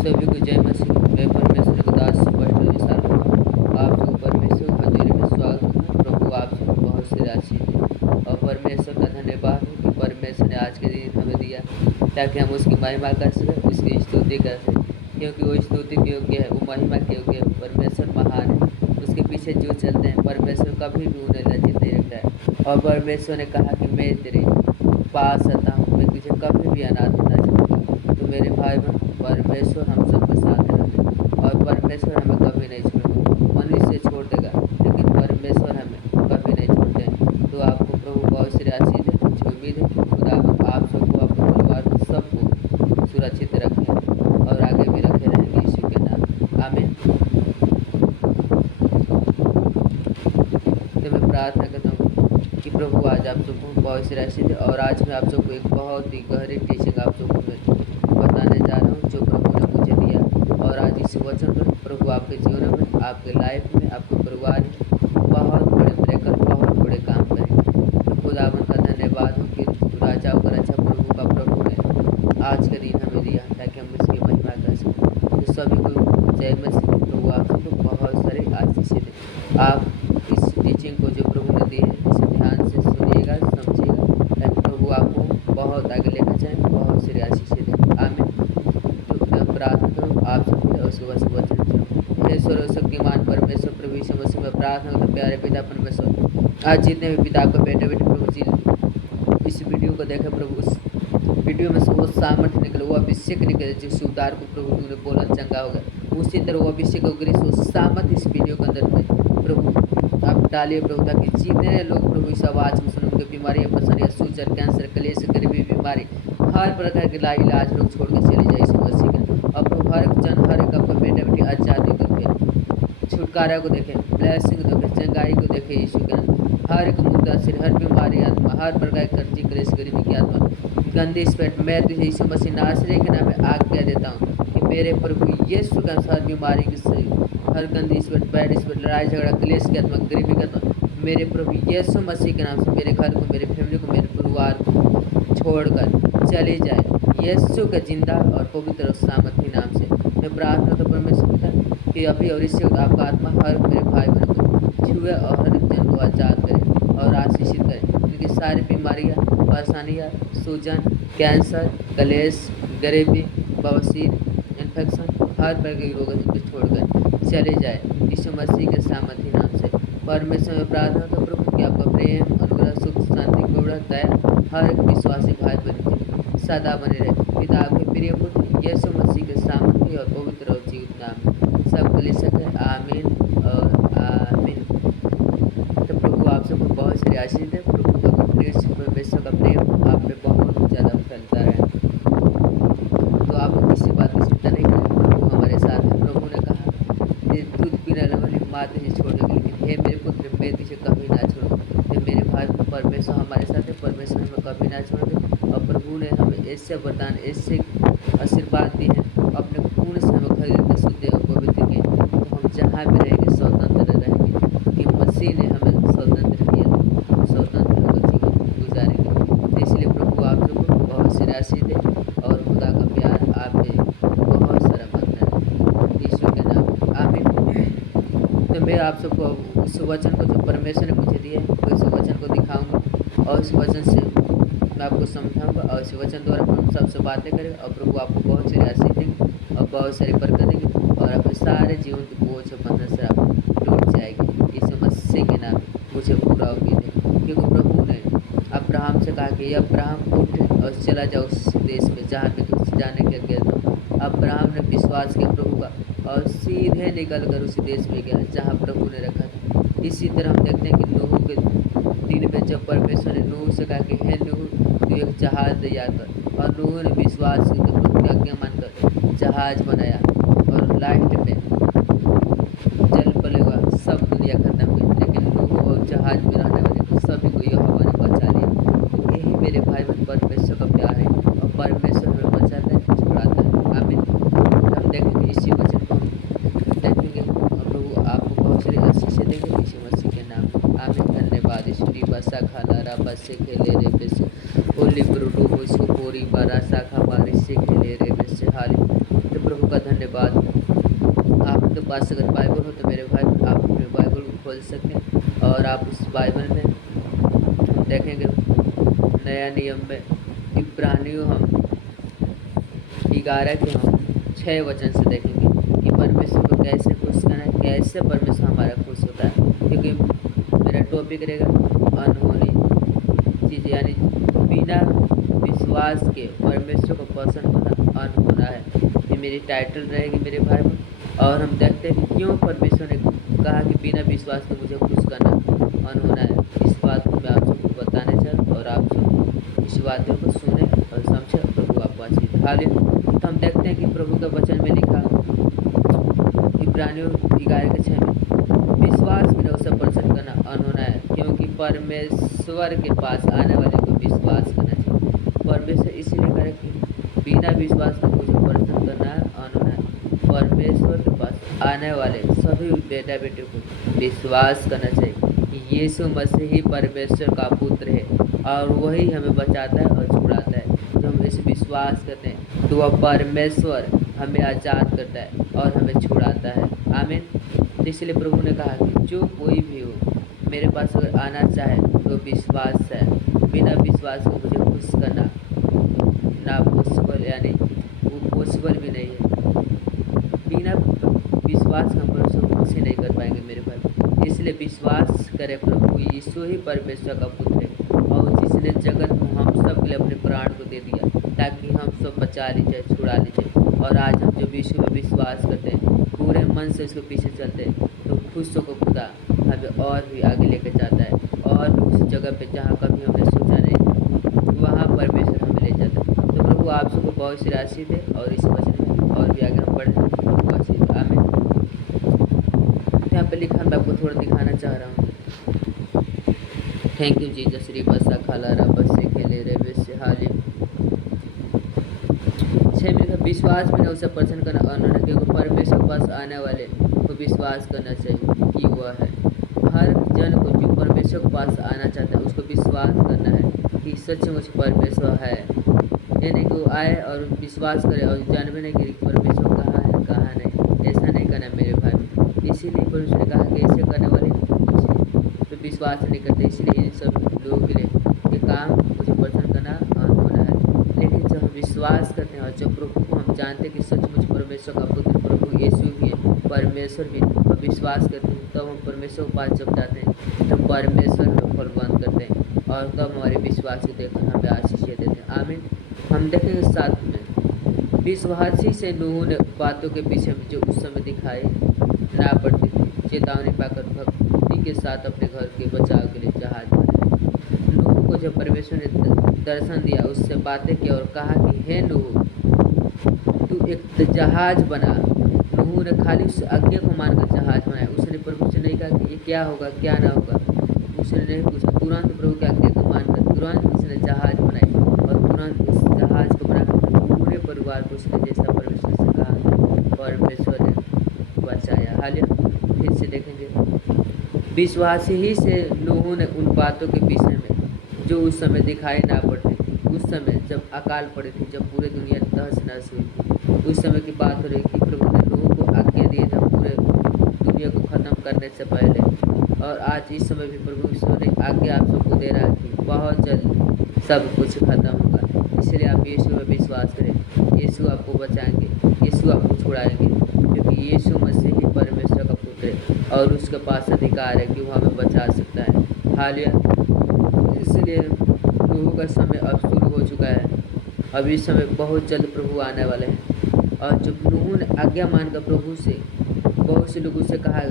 सभी को जय मसीह। मैं परमेश्वर का दास वैष्णव विशाल आप सबको परमेश्वर हजूरी में स्वागत है। प्रभु आप सबको बहुत से आशीष दे और परमेश्वर का धन्यवाद हो कि परमेश्वर ने आज के दिन हमें दिया ताकि हम उसकी महिमा कर सकें, उसकी स्तुति कर सकें, क्योंकि वो स्तुति के योग्य है, वो महिमा के योग्य है। परमेश्वर महान है, उसके पीछे जो चलते हैं परमेश्वर कभी भी उन्हें लज्जित नहीं रखता है। और परमेश्वर ने कहा कि मैं तेरे पास आता हूँ, मैं तुझे कभी भी अनाथ ना छोड़ूंगा। तो मेरे भाई बहन, परमेश्वर हम सबके साथ रहते और परमेश्वर हमें कभी नहीं छोड़ेगा। मनुष्य छोड़ देगा लेकिन परमेश्वर हमें कभी नहीं छोड़ते हैं। तो आपको प्रभु बहुत सी आशीष है। मुझे उम्मीद है कि खुदा आप सबको, अपने परिवार को, सबको सुरक्षित रखें और आगे भी रखे रहेंगे यीशु के नाम, आमीन। तो मैं प्रार्थना करता हूँ कि प्रभु आज आप सबको बहुत सी आशीष दे। और आज मैं आप सबको एक बहुत ही गहरी टीचिंग आप सबको मैं बताने जा रहा हूँ जो प्रभु ने मुझे दिया। और आज इस वचन पर प्रभु आपके जीवन में, आपके लाइफ में, आपके परिवार में बहुत बड़े ब्रेकर, बहुत बड़े काम करेंगे। तो खुदावन का धन्यवाद हो कि राजाओं का रक्षा प्रभु का प्रभु ने आज का दिन हमें दिया ताकि हम इसकी महिमा कर सकें। तो सभी को जय मसीह। प्रभु आप सबको बहुत सारे आशीष दे। आप इस टीचिंग को जो प्रभु ने दी है इसे ध्यान से सुनिएगा, समझिएगा, ताकि प्रभु आपको बहुत आगे लेकर जाए, बहुत सारी आशीषें दें, आमीन। तो मैं प्रार्थना करूँ आप सबके और उसके बाद वचन चुनूँ। हे सर्वशक्तिमान परमेश्वर प्रभु यीशु मसीह में प्रार्थना करता प्यारे पिता परमेश्वर, आज जितने भी पिता को बेटे बेटे प्रभु जी इस वीडियो को देखे प्रभु, उस वीडियो में से वो सामर्थ्य निकले, वो अभिषेक निकले जिस उद्धार को प्रभु तूने बोला चंगा होगा, उसी तरह वो अभिषेक और ग्रीस वो सामर्थ्य इस वीडियो के अंदर में प्रभु आप डालिए प्रभु, ताकि जितने लोग प्रभु इस आवाज़ को सुन, उनकी बीमारी, परेशानी, सूजन, कैंसर, कलेश, गरीबी, बीमारी, हर प्रकार के इलाज लोग छोड़ के चले जाए इस मसीह के। अब प्रभु हर एक जन, हर एक आपका बेटे बेटी आज़ादी को देखे, छुटकारा को देखे, ब्लेसिंग को देखे, चंगाई को देखे यीशु के नाम। हर एक मुद्दासिर, हर बीमारी आत्मा, हर प्रकार की कर्जी, क्लेश, गरीबी की आत्मा, गंदी स्पिरिट, मैं तुझे यीशु मसीह नासरी के नाम में आज्ञा देता हूँ कि मेरे प्रभु यीशु का हर बीमारी की सही, हर गंदी स्पिरिट, बैड स्पिरिट, लड़ाई झगड़ा, क्लेश की आत्मा, गरीबी की आत्मा, मेरे प्रभु यीशु मसीह के नाम से मेरे घर को, मेरे फैमिली को, मेरे परिवार को छोड़कर चली जाए यीशु के जिंदा और पवित्र और सामर्थी नाम से। मैं प्रार्थना तो परमेश्वर पिता कि अभी और इससे आपका आत्मा हर मेरे भाई बहनों को छुए और हर एक जन को आज़ाद करे और आशीषित करे। उनकी सारी बीमारियाँ, परेशानियाँ, सूजन, कैंसर, कलेश, गरीबी, बवासीर, इन्फेक्शन, हर प्रकार के रोग उनको छोड़कर चले जाए यीशु मसीह के सामर्थी नाम से। परमेश्वर में प्रार्थना तो प्रभु कि आपका प्रेम, अनुग्रह, सुख, शांति, करुणा, दया हर एक विश्वासी भाई बहन सदा बने रहे। पिता आपके प्रिय पुत्र यीशु मसीह के सामर्थी और पवित्र और जीवित नाम सब के लिए सके, आमीन और आमीन। तो प्रभु आप सबको बहुत सारी आशीष दे। प्रभु का परमेश्वर का प्रेम आप पे बहुत ज़्यादा फैलता रहे। तो आप किसी बात की चिंता नहीं करें, प्रभु हमारे साथ है। प्रभु ने कहा ये दूध पीने वाली माँ तुझे छोड़ेगी, लेकिन हे मेरे पुत्र मैं तुझे कभी ना छोड़ूंगा। हे मेरे भाई, परमेश्वर हमारे साथ है, परमेश्वर हमें कभी ना छोड़ेगा। और प्रभु ने हमें ऐसे वरदान, ऐसे आशीर्वाद दिए हैं, अपने खून से हमें खरीद के शुद्ध और पवित्र किए, तो हम जहाँ भी रहेंगे स्वतंत्र रहेंगे, कि मसीह ने हमें स्वतंत्र किया, हम स्वतंत्र होकर जीवन गुजारेंगे। तो इसलिए प्रभु आप सबको बहुत सी आशीष दे और खुदा का प्यार आप पे बहुत सारा मात्रा है यीशु के नाम, आमीन। तो मैं आप सबको उस वचन को जो परमेश्वर ने मुझे दिया है उस वचन को दिखाऊंगा और उस वचन से मैं आपको समझाऊंगा और इस वचन द्वारा हम सबसे बातें करेंगे और प्रभु आपको बहुत सारी आशीष देंगे और बहुत सारी बरकत देंगे और अपने सारे जीवन के बोझ और बंधन से आप टूट जाएगी इस मसीह के नाम मुझे पूरा उम्मीद है। क्योंकि प्रभु ने अब्राहम से कहा कि अब्राहम उठ और चला जाओ उस देश में जहाँ पे तुझसे जाने के गया था। अब्राहम ने विश्वास किया प्रभु का और सीधे निकल कर उसी देश में गया जहाँ प्रभु ने रखा था। इसी तरह हम देखते हैं कि नूह के दिन में जब परमेश्वर ने नूह से कहा कि हे नूह तू एक जहाज तैयार कर, और नूह ने विश्वास किया तो प्रभु की आज्ञा मानकर जहाज बनाया और लास्ट में जल पलेगा, सब दुनिया खत्म हुई, लेकिन नूह और जहाज में रहने वाले तो सभी को यहोवा ने बचा लिया। तो यही मेरे भाई बहन परमेश्वर का प्यार है और परमेश्वर हमें बचाता है, छुड़ाता है, आमीन। हम देखेंगे इसी वचन को हम देखेंगे और प्रभु आपको बहुत सारी आशीषें देंगे यीशु मसीह के नाम, आमीन। धन्यवाद। श्री बसा खाला रा बसे खेले रे बेस ओली ब्रुडू मुझको पूरी बारा शाखा बारिश से खेले रे बेस हाली। तो प्रभु का धन्यवाद। आपके पास अगर बाइबल हो तो मेरे भाई आप अपने बाइबल को खोल सकते हैं और आप उस बाइबल में हम देखेंगे नया नियम में इब्रानियों हम 11 के हम 6 वचन से देखेंगे कि परमेश्वर को कैसे खुश करना है, कैसे परमेश्वर हमारा खुश होता है। क्योंकि मेरा टॉपिक रहेगा अनहोनी चीज़, यानी बिना विश्वास के परमेश्वर को पसंद करना अनहोना है। ये मेरी टाइटल रहेगी मेरे भाई। और हम देखते हैं कि क्यों परमेश्वर ने कहा कि बिना विश्वास के मुझे खुश करना अनहोना है। इस बात को मैं आप सबको बताने चाहूँ और आप सब इस बातों को सुने और समझे। प्रभु आपको आशीष हाल। तो हम देखते हैं कि प्रभु के वचन में लिखा इब्रानियों 11:6 में विश्वास बिना उसे प्रसन्न करना अनहोना है, क्योंकि परमेश्वर के पास आने वाले को विश्वास करना चाहिए। परमेश्वर इसलिए करे कि बिना विश्वास के मुझे प्रसन्न करना अनहोना है। परमेश्वर के पास आने वाले सभी बेटा बेटे को विश्वास करना चाहिए कि यीशु मसीह ही परमेश्वर का पुत्र है और वही हमें बचाता है और छुड़ाता है। जब हम इस विश्वास करते हैं तो वह परमेश्वर हमें आज़ाद करता है और हमें छुड़ाता है। आमीन। इसलिए प्रभु ने कहा कि जो कोई भी हो मेरे पास अगर आना चाहे तो विश्वास है, बिना विश्वास को मुझे खुश करना ना पॉसिबल, यानी वो पॉसिबल भी नहीं है। बिना विश्वास का परमेश्वर को खुश नहीं कर पाएंगे मेरे भाई। इसलिए विश्वास करें प्रभु यीशु ही परमेश्वर का पुत्र है और जिसने जगत में हम सब के लिए अपने प्राण को दे दिया ताकि हम सब बचा लीजिए, छुड़ा लीजिए। और आज हम जो यीशु में विश्वास करते हैं, पूरे मन से उसके पीछे चलते हैं, तो खुश होकर खुदा हमें और भी आगे लेकर जाता है और भी उस जगह पे जहाँ कभी हमने सोचा नहीं वहाँ परमेश्वर हमें ले जाता है। तो प्रभु आप सबको बहुत सी राशि दे और इस वचन में और भी आगे हम बढ़ें। आमीन। यहाँ पे लिखा मैं आपको थोड़ा दिखाना चाह रहा हूँ। थैंक यू जीसस श्री बसा खाला रबस से खेले रे वैसे हाल 6 में लिखा विश्वास बिना उसे प्रसन्न करना अनहोना है, क्योंकि परमेश्वर के पास आने वाले को विश्वास करना चाहिए कि वह है। हर जन को जो परमेश्वर के पास आना चाहता है उसको विश्वास करना है कि सचमुच परमेश्वर है, यानी कि वो आए और विश्वास करे और जानवे नहीं कि परमेश्वर कहाँ है कहाँ नहीं। ऐसा नहीं करना मेरे भाई। इसीलिए परमेश्वर ने कहा कि ऐसे करने वाले तो विश्वास नहीं करते। इसलिए इन सब लोगों के लिए ये काम मुझे पसंद करना होना है। लेकिन जब हम विश्वास करते हैं और जब प्रभु को हम जानते हैं कि सचमुच परमेश्वर का पुत्र प्रभु यीशु भी है, परमेश्वर भी, और विश्वास करते हैं, तब हम परमेश्वर के पास जब जाते हैं तब परमेश्वर में फल बंद करते हैं और तब हमारे विश्वास को देखकर हमें आशीष देते हैं। आमीन। हम देखेंगे साथ में विश्वासी से नूह ने बातों के पीछे में जो उस समय दिखाई ना पड़ती थी चेतावनी पाकर भक्ति के साथ अपने घर के बचाव के लिए जहाज बनाए। नूह को जब परमेश्वर ने दर्शन दिया, उससे बातें की और कहा कि हे नूह तू एक जहाज बना। नूह ने खाली उस आज्ञा को मानकर जहाज बनाया। उसने प्रभु से नहीं कहा कि ये क्या होगा क्या ना होगा, उसने नहीं पूछा। तुरंत प्रभु की आज्ञा को मानकर तुरंत उसने जहाज बनाई और तुरंत उस जहाज को बनाकर पूरे परिवार को उसने जैसा परमेश्वर से कहा परमेश्वर ने बचाया। हालिया फिर से देखेंगे विश्वासी ही से नूह ने उन बातों के विषय में जो उस समय दिखाई ना पड़ती थी, उस समय जब अकाल पड़ी थी, जब पूरे दुनिया तहस नहस हुई थी, उस समय की बात हो रही कि प्रभु ने नूह को आज्ञा दी था पूरे दुनिया को ख़त्म करने से पहले। और आज इस समय भी प्रभु ईश्वर ने आज्ञा आप सबको दे रहा है कि बहुत जल्द सब कुछ खत्म होगा। इसलिए आप यीशु में विश्वास करें। यीशु आपको बचाएंगे, यीशु आपको छुड़ाएंगे, क्योंकि यीशु मसीह ही परमेश्वर का पुत्र है और उसके पास अधिकार है कि वो हमें बचा सकता है। हालिया इसलिए नूह का समय अब शुरू हो चुका है। अब इस समय बहुत जल्द प्रभु आने वाले हैं। और जब नूह ने आज्ञा मानकर प्रभु से बहुत से लोगों से कहा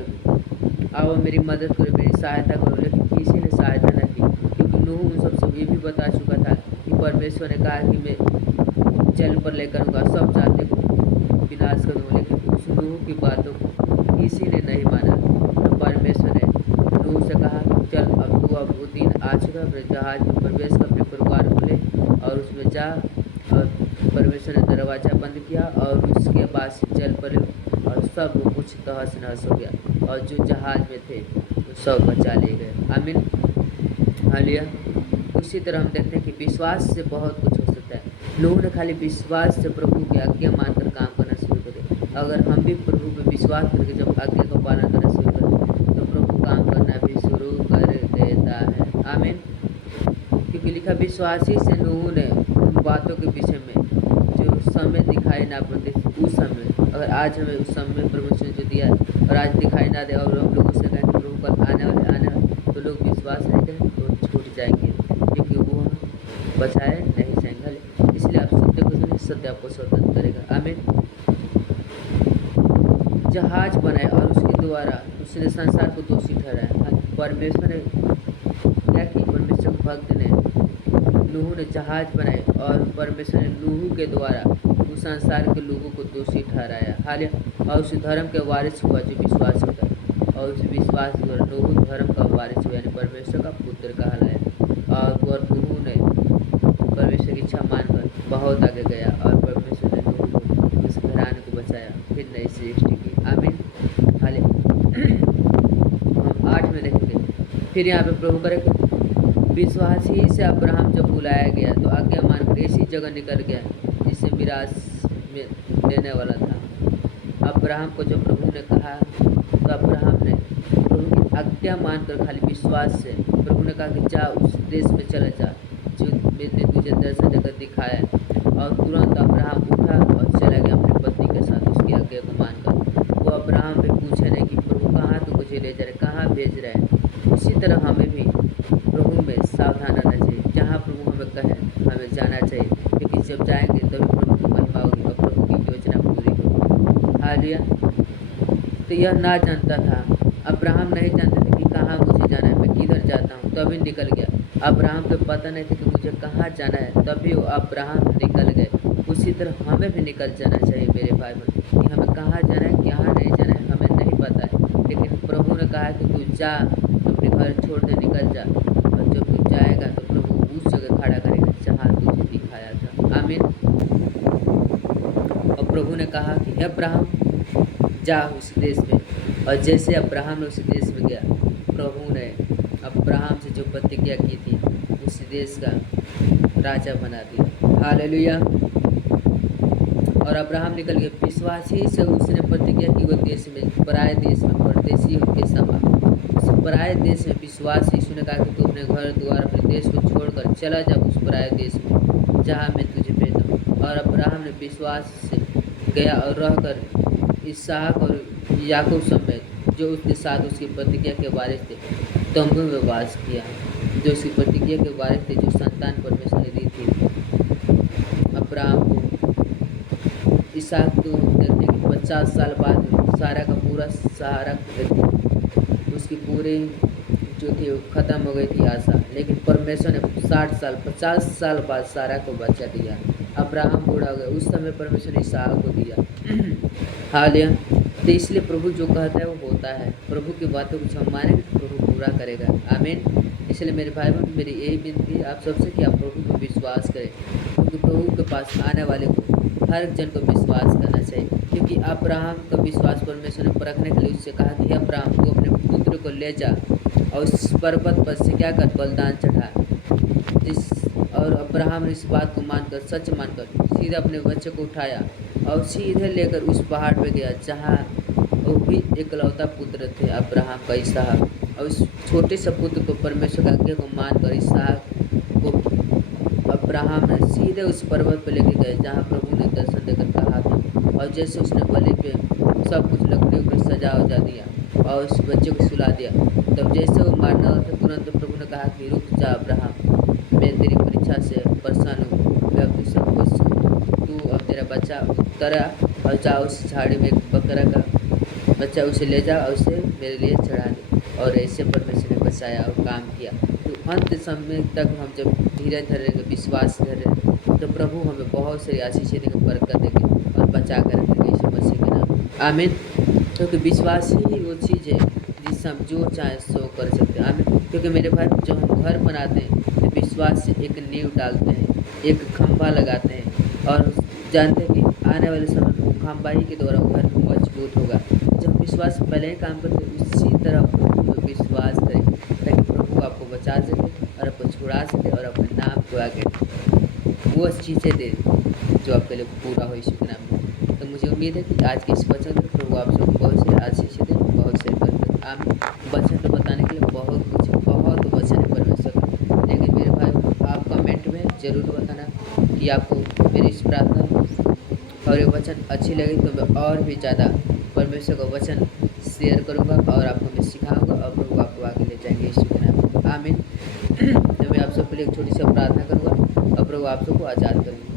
आओ मेरी मदद करो, मेरी सहायता करो, लेकिन किसी ने सहायता न की, क्योंकि नूह उन सबसे ये भी बता चुका था कि परमेश्वर ने कहा कि मैं जल पर लेकर आऊँगा, सब जाति को विनाश करूँगा। लेकिन उस नूह की बातों को किसी ने नहीं माना। तो परमेश्वर ने नूह से कहा चल अब वो दिन आ चुका, अपने जहाज में प्रवेश कर अपने परिवार को ले और उसमें जा। और परमेश्वर ने दरवाज़ा बंद किया और उसके पास जल पर और सब कुछ तहस नहस हो गया और जो जहाज में थे वो सब बचा ले गए। आमीन। हालिया उसी तरह हम देखते हैं कि विश्वास से बहुत कुछ हो सकता है। नूह ने खाली विश्वास से प्रभु की आज्ञा मानकर काम करना शुरू करे अगर हम भी प्रभु पे विश्वास करके जब आज्ञा का पालन करना शुरू करें तो प्रभु काम करना भी शुरू कर देता है। आमीन। क्योंकि लिखा विश्वासी से नूह ने उन बातों के विषय में जो समय दिखाई ना पड़ते उस समय, अगर आज हमें उस समय परमेश्वर ने जो दिया है और आज दिखाई ना दे और हम लोगों से कहें प्रभु कल आने वाले तो लोग विश्वास नहीं करें तो छूट जाएंगे, क्योंकि वो बचाए नहीं जाएंगे। इसलिए आप सत्य को सुनिए, सत्य आपको स्वतंत्र करेगा। आमीन। जहाज बनाए और उसके द्वारा उसने संसार को दोषी ठहराया। परमेश्वर ने क्या कि परमेश्वर भक्त ने नूह ने जहाज बनाए और परमेश्वर ने नूह के द्वारा उस संसार के लोगों को दोषी ठहराया। हालांकि और उस धर्म के वारिस हुआ जो विश्वास होता है, और उस विश्वास द्वारा नूह धर्म का वारिस हुआ, यानी परमेश्वर का पुत्र कहलाया। और नूह ने परमेश्वर की इच्छा मानकर बहुत आगे गया और परमेश्वर ने नूह को उस घराने को बचाया, फिर नई सृष्टि की। आमीन। हालेलुया। हम 8 में देखेंगे, फिर यहाँ पे प्रभु करेगा विश्वासी से अब्राहम जब बुलाया गया तो आज्ञा मानकर ऐसी जगह निकल गया जिसे मिरास में देने वाला था। अब्राहम को जब प्रभु ने कहा तो अब्राहम ने प्रभु की आज्ञा मानकर खाली विश्वास से प्रभु ने कहा कि जा उस देश में चले जा जो मैंने तुझे दर्शन देकर दिखाया है। और तुरंत अब्राहम उठा और चला गया अपनी पत्नी के साथ उसकी आज्ञा को मानकर। वो अब्राहम पे पूछे नहीं कि प्रभु कहाँ तू मुझे ले जा रहे, कहाँ भेज रहे हैं। उसी तरह हमें भी प्रभु में सावधान रहना चाहिए। जहाँ प्रभु हमें कहे हमें जाना चाहिए, क्योंकि जब जाएंगे तभी प्रभु की महिमा होगी और प्रभु की योजना पूरी होगी। हालेलुया। तो यह ना जानता था, अब्राहम नहीं जानते थे कि कहाँ मुझे जाना है, मैं किधर जाता हूँ, तभी निकल गया। अब्राहम को पता नहीं था कि मुझे कहाँ जाना है, तभी वो अब्राहम निकल गए। उसी तरह हमें भी निकल जाना चाहिए मेरे भाई बहन, कि हमें कहाँ जाना है कहाँ नहीं जाना है हमें नहीं पता है, लेकिन प्रभु ने कहा कि तू जा, अपने घर छोड़ दे, निकल जा। और जब तू जाएगा तो प्रभु उस जगह खड़ा करेगा जहाँ तुझे दिखाया था। आमीन। और प्रभु ने कहा कि हे अब्राहम जा उस देश में, और जैसे अब्राहम ने उस देश में गया, प्रभु ने अब्राहम से जो प्रतिज्ञा की थी उस देश का राजा बना दिया। हालेलुया। और अब्राहम निकल गया, विश्वासी से उसने प्रतिज्ञा की वो देश में, पराये देश में परदेशी के समान। उस पराये देश में विश्वासी उसने कहा कि तू अपने घर द्वार अपने देश को छोड़कर चला जा उस पराये देश में जहाँ मैं तुझे भेजा। और अब्राहम ने विश्वास से गया और रहकर इसहाक और याकूब समेत जो उसके साथ उसकी प्रतिज्ञा के वारिस थे तंबू में वास किया। जो उसकी प्रतिज्ञा के वारिस थे, जो संतान परमेश्वर ने दी थी अब्राहम को। इसहाक तो देखते कि 50 साल बाद सारा का पूरा सहारा उसकी पूरी जो थी वो ख़त्म हो गई थी आशा, लेकिन परमेश्वर ने 50 साल बाद सारा को बच्चा दिया। अब्राहम बूढ़ा हो गया, उस समय परमेश्वर ने इसहाक को दिया। हालेलुया। तो इसलिए प्रभु जो कहता है वो होता है। प्रभु की बातों को हम मानेंगे तो प्रभु पूरा करेगा। आमीन। इसलिए मेरे भाई बहन, मेरी यही विनती है आप सबसे कि आप प्रभु को विश्वास करें, क्योंकि प्रभु के पास आने वाले को हर जन को विश्वास करना चाहिए। क्योंकि अब्राहम का विश्वास परमेश्वर ने परखने के लिए उससे कहा कि अब्राहम तू अपने पुत्र को ले जा और उस पर्वत पर से क्या कर बलिदान चढ़ा। और अब्राहम ने इस बात को मानकर, सच मानकर सीधे अपने बच्चे को उठाया और सीधे लेकर उस पहाड़ पे गया जहाँ वो भी एकलौता पुत्र थे अब्राहम का इसहाक। और उस छोटे से पुत्र को परमेश्वर की आज्ञा को मानकर इसहाक को अब्राहम ने सीधे उस पर्वत पर लेके गए जहाँ प्रभु ने दर्शन देकर कहा था। और जैसे उसने बलि पे सब कुछ लकड़ियों पर सजा उजा दिया और उस बच्चे को सुला दिया, तब जैसे वो मारने वाला था तुरंत प्रभु ने कहा कि रुक जा अब्राहम, मैं तेरी परीक्षा से परेशान हूँ, अब तू सब कुछ तू अब तेरा बच्चा उतरा और जा उस झाड़ी में एक बकरा का बच्चा उसे ले जा और उसे मेरे लिए चढ़ा दे। और ऐसे परमेश्वर ने बचाया और काम किया। तो अंत समय तक हम जब धीरे धीरे विश्वास करें तो प्रभु हमें बहुत सारी आशीषें देंगे, बरकत देंगे और बचा कर रखेंगे यीशु मसीह के नाम। आमीन। क्योंकि विश्वास ही वो चीज़ है जिससे हम जो चाहे सो कर सकते हैं। आमीन। क्योंकि मेरे भाई जब हम घर बनाते हैं तो विश्वास से एक नींव डालते हैं, एक खंभा लगाते हैं और जानते हैं कि आने वाले समय में खंभा ही के द्वारा घर मजबूत होगा। जब विश्वास पहले ही काम करते हैं उसी तरह प्रभु में विश्वास करें ताकि प्रभु आपको बचा सके और आपको छुड़ा सके और अपने नाम को आगे वो चीज़ें दे जो आपके लिए पूरा हो यीशु के नाम में। तो मुझे उम्मीद है कि आज के इस वचन में प्रभु आप सबको बहुत से आशीष दे, बहुत से बरकत। आमीन। वचन तो बताने के लिए बहुत कुछ है, बहुत वचन है परमेश्वर का, लेकिन मेरे भाई आप कमेंट में ज़रूर बताना कि आपको मेरी इस प्रार्थना और ये वचन अच्छी लगी तो मैं और भी ज़्यादा परमेश्वर का वचन शेयर करूँगा और आपको मैं सिखाऊंगा और प्रभु आपको आगे ले जाएंगे यीशु के नाम में। आमीन। तो मैं आप सबके लिए एक छोटी सी प्रार्थना करूँगा और प्रभु आप सबको आज़ाद करूँगा।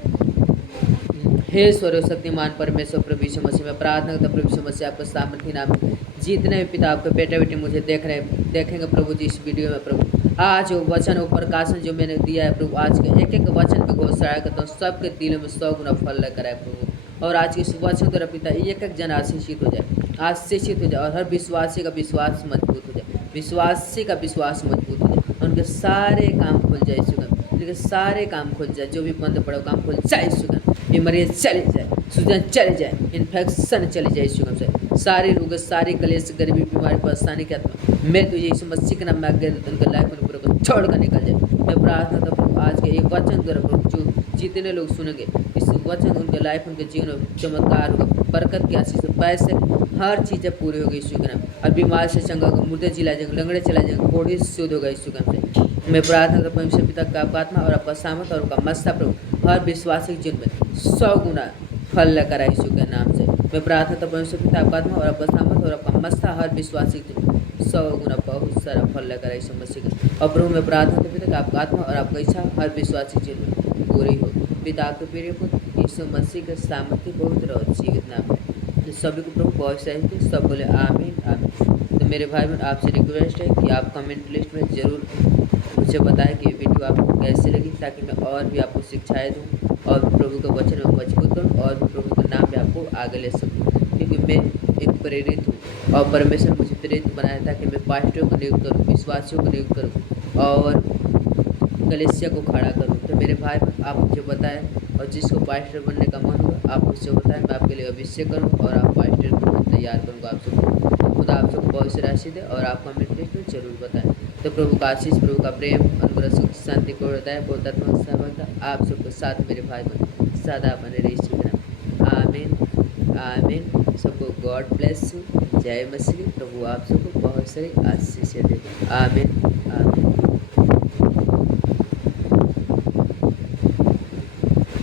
हे सर्वशक्तिमान परमेश्वर प्रभु यीशु मसीह में प्रार्थना करता प्रभु यीशु मसीह आपको सामर्थ्य नाम में जितने भी पिता आपके बेटे बेटी मुझे देखेंगे प्रभु जी इस वीडियो में प्रभु आज वो वचन वो प्रकाशन जो मैंने दिया है प्रभु आज के एक एक वचन पे घोषणा करता हूँ सबके दिलों में 100 गुना फल लेकर आए प्रभु। और आज के इस वचन द्वारा पिता एक एक जन आशीषित हो जाए, आशीषित हो जाए और हर विश्वासी का विश्वास मजबूत हो जाए, विश्वासी का विश्वास मजबूत हो जाए, उनके सारे काम खुल जाए यीशु का, उनके सारे काम खुल जाए, जो भी बंद पड़ा काम खुल जाए यीशु का, बीमारी चले जाए, सूजन चले जाए, इन्फेक्शन चले जाए यीशु का से सारी रोग सारी कलेश गरीबी बीमारी परेशानी के आत्मा मैं तो यीशु मसीह के नाम में आज्ञा देता हूं उनके लाइफ में पूरा को छोड़ कर निकल जाए। मैं प्रार्थना करता हूं आज के ये वचन द्वारा प्रभु जो जितने लोग सुनेंगे इस वचन उनके लाइफ उनके जीवन में चमत्कार होगा, बरकत की आशीष पैसे हर चीज़ें पूरी होगी यीशु के नाम। और बीमार से चंगा होगा, मुर्दे चिल्ला जाएंगे, लंगड़े चला जाएंगे, कोढ़ी शुद्ध होगा यीशु के नाम से। मैं प्रार्थना करता हूं परमेश्वर पिता का आपका आत्मा और आपका सामर्थ और आपका मस्ता प्रभु हर विश्वासी के जीवन में 100 गुना फल लेकर आए यीशु के नाम से। मैं प्रार्थना करता हूं परमेश्वर पिता आपका आत्मा और आपका सामर्थ और आपका मस्ता हर विश्वासी के जीवन में 100 गुना बहुत सारा फल लेकर आए यीशु मसीह का। और प्रभु मैं प्रार्थना करता पिता आपका आत्मा और आपका इच्छा हर विश्वासी के जीवन में पूरी हो। पिता के प्रिय पुत्र यीशु मसीह के सामर्थ्य बहुत और जीवित नाम है जो सभी को प्रभु बहुत सही थे, सब बोले आमीन आमीन। तो मेरे भाई बहन आपसे रिक्वेस्ट है कि आप कमेंट लिस्ट में ज़रूर मुझे बताएं कि वीडियो आपको कैसे लगी, ताकि मैं और भी आपको शिक्षाएं दूँ और प्रभु के वचन में मजबूत करूँ और प्रभु के नाम पे आपको आगे ले सकूँ, क्योंकि मैं एक प्रेरित हूँ और परमेश्वर मुझे प्रेरित बनाया था कि मैं पास्टरों को नियुक्त करूँ, विश्वासियों को नियुक्त करूँ और कलीसिया को खड़ा करूँ। तो मेरे भाई आप मुझे बताएं और जिसको पास्टर बनने का मन हो आप मुझसे बताएं, मैं आपके लिए अभिषेक करूँ और आप पास्टर को तैयार करूँगा आप सबको। खुदा आप सबको बहुत सी राशि दे और आप कमेंट लिस्ट में जरूर बताएं। तो प्रभु का आशीष, प्रभु का प्रेम, अनुग्रह, सुख, शांति को होता है बहुत आत्मा सहभागिता आप सबको साथ मेरे भाई बहन सदा बने रही शुक्र। आमीन आमीन। सबको गॉड ब्लेस यू। जय मसीह। प्रभु आप सबको बहुत सारी आशीष दे। आमीन आमीन।